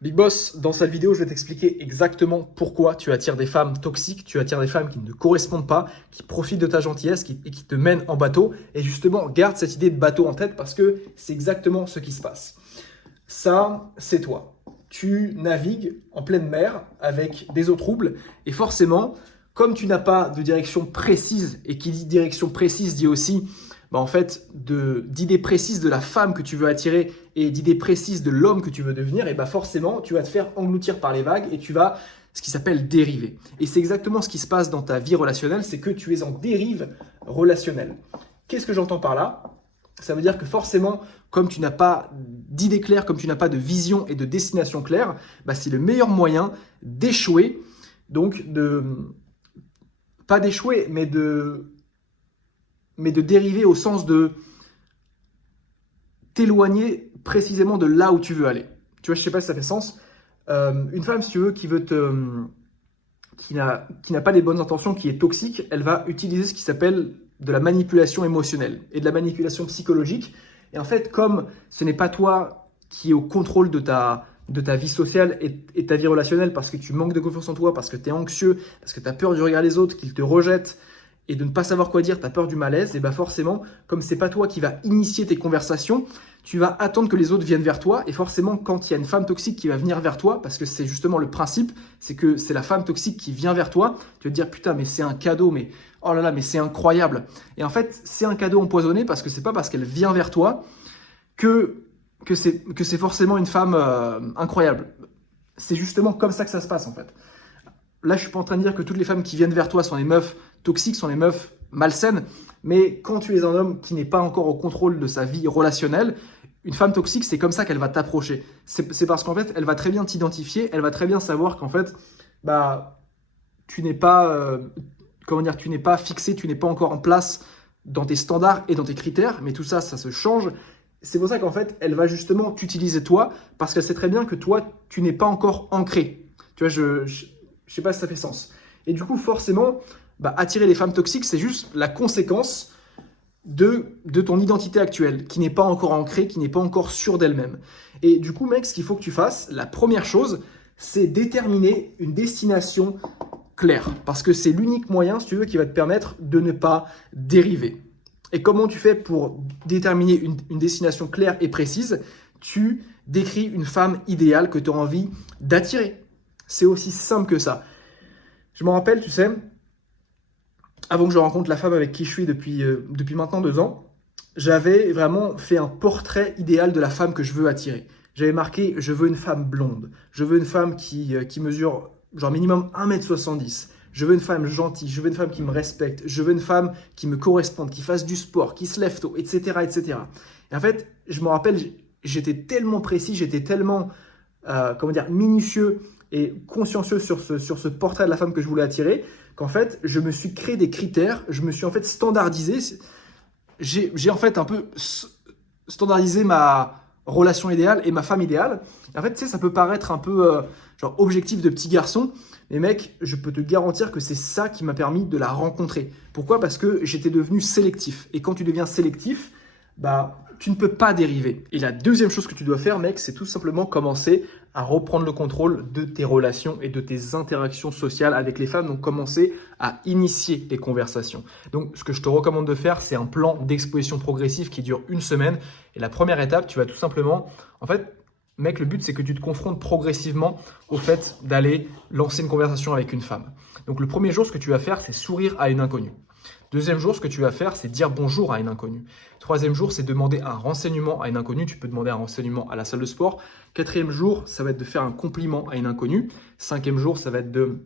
Big Boss, dans cette vidéo, je vais t'expliquer exactement pourquoi tu attires des femmes toxiques, tu attires des femmes qui ne te correspondent pas, qui profitent de ta gentillesse et qui te mènent en bateau. Et justement, garde cette idée de bateau en tête parce que c'est exactement ce qui se passe. Ça, c'est toi. Tu navigues en pleine mer avec des eaux troubles et forcément, comme tu n'as pas de direction précise, et qui dit direction précise dit aussi en fait, d'idées précises de la femme que tu veux attirer et d'idées précises de l'homme que tu veux devenir, et forcément, tu vas te faire engloutir par les vagues et tu vas, ce qui s'appelle dériver. Et c'est exactement ce qui se passe dans ta vie relationnelle, c'est que tu es en dérive relationnelle. Qu'est-ce que j'entends par là? Ça veut dire que forcément, comme tu n'as pas d'idée claire, comme tu n'as pas de vision et de destination claire, c'est le meilleur moyen d'échouer, donc pas d'échouer, mais de dériver au sens de t'éloigner précisément de là où tu veux aller. Tu vois, je ne sais pas si ça fait sens. Une femme, si tu veux, qui n'a pas les bonnes intentions, qui est toxique, elle va utiliser ce qui s'appelle de la manipulation émotionnelle et de la manipulation psychologique. Et en fait, comme ce n'est pas toi qui es au contrôle de ta vie sociale et ta vie relationnelle parce que tu manques de confiance en toi, parce que tu es anxieux, parce que tu as peur du regard des autres, qu'ils te rejettent, et de ne pas savoir quoi dire, tu as peur du malaise, et forcément, comme c'est pas toi qui va initier tes conversations, tu vas attendre que les autres viennent vers toi. Et forcément, quand il y a une femme toxique qui va venir vers toi, parce que c'est justement le principe, c'est que c'est la femme toxique qui vient vers toi, tu vas te dire putain, mais c'est un cadeau, mais oh là là, mais c'est incroyable. Et en fait, c'est un cadeau empoisonné parce que c'est pas parce qu'elle vient vers toi que c'est forcément une femme incroyable. C'est justement comme ça que ça se passe en fait. Là, je suis pas en train de dire que toutes les femmes qui viennent vers toi sont des meufs toxiques, sont des meufs malsaines, mais quand tu es un homme qui n'est pas encore au contrôle de sa vie relationnelle, une femme toxique, c'est comme ça qu'elle va t'approcher. C'est parce qu'en fait, elle va très bien t'identifier, elle va très bien savoir qu'en fait, tu n'es pas, tu n'es pas fixé, tu n'es pas encore en place dans tes standards et dans tes critères, mais tout ça, ça se change. C'est pour ça qu'en fait, elle va justement t'utiliser toi, parce qu'elle sait très bien que toi, tu n'es pas encore ancré. Tu vois, je sais pas si ça fait sens. Et du coup, forcément, attirer les femmes toxiques, c'est juste la conséquence de ton identité actuelle, qui n'est pas encore ancrée, qui n'est pas encore sûre d'elle-même. Et du coup, mec, ce qu'il faut que tu fasses, la première chose, c'est déterminer une destination claire. Parce que c'est l'unique moyen, si tu veux, qui va te permettre de ne pas dériver. Et comment tu fais pour déterminer une destination claire et précise? Tu décris une femme idéale que tu as envie d'attirer. C'est aussi simple que ça. Je me rappelle, tu sais, avant que je rencontre la femme avec qui je suis depuis maintenant 2 ans, j'avais vraiment fait un portrait idéal de la femme que je veux attirer. J'avais marqué « Je veux une femme blonde. Je veux une femme qui mesure genre minimum 1,70 m. Je veux une femme gentille. Je veux une femme qui me respecte. Je veux une femme qui me corresponde, qui fasse du sport, qui se lève tôt, etc. etc. » Et en fait, je me rappelle, j'étais tellement précis, j'étais tellement minutieux et consciencieux sur ce portrait de la femme que je voulais attirer, qu'en fait, je me suis créé des critères, je me suis en fait standardisé. J'ai en fait un peu standardisé ma relation idéale et ma femme idéale. Et en fait, tu sais, ça peut paraître un peu genre objectif de petit garçon, mais mec, je peux te garantir que c'est ça qui m'a permis de la rencontrer. Pourquoi? Parce que j'étais devenu sélectif. Et quand tu deviens sélectif, tu ne peux pas dériver. Et la deuxième chose que tu dois faire, mec, c'est tout simplement commencer à reprendre le contrôle de tes relations et de tes interactions sociales avec les femmes. Donc, commencer à initier les conversations. Donc, ce que je te recommande de faire, c'est un plan d'exposition progressive qui dure 1 semaine. Et la première étape, tu vas tout simplement, en fait, mec, le but, c'est que tu te confrontes progressivement au fait d'aller lancer une conversation avec une femme. Donc, le premier jour, ce que tu vas faire, c'est sourire à une inconnue. Deuxième jour, ce que tu vas faire, c'est dire bonjour à une inconnue. Troisième jour, c'est demander un renseignement à une inconnue. Tu peux demander un renseignement à la salle de sport. Quatrième jour, ça va être de faire un compliment à une inconnue. Cinquième jour, ça va être de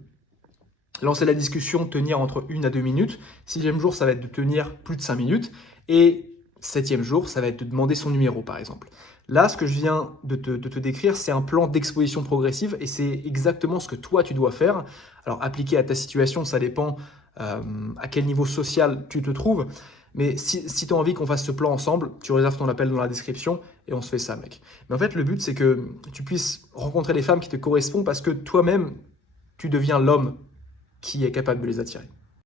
lancer la discussion, tenir entre 1 à 2 minutes. Sixième jour, ça va être de tenir plus de 5 minutes. Et septième jour, ça va être de demander son numéro, par exemple. Là, ce que je viens de te décrire, c'est un plan d'exposition progressive et c'est exactement ce que toi, tu dois faire. Alors, appliqué à ta situation, ça dépend à quel niveau social tu te trouves. Mais si tu as envie qu'on fasse ce plan ensemble, tu réserves ton appel dans la description et on se fait ça, mec. Mais en fait, le but, c'est que tu puisses rencontrer les femmes qui te correspondent parce que toi-même, tu deviens l'homme qui est capable de les attirer.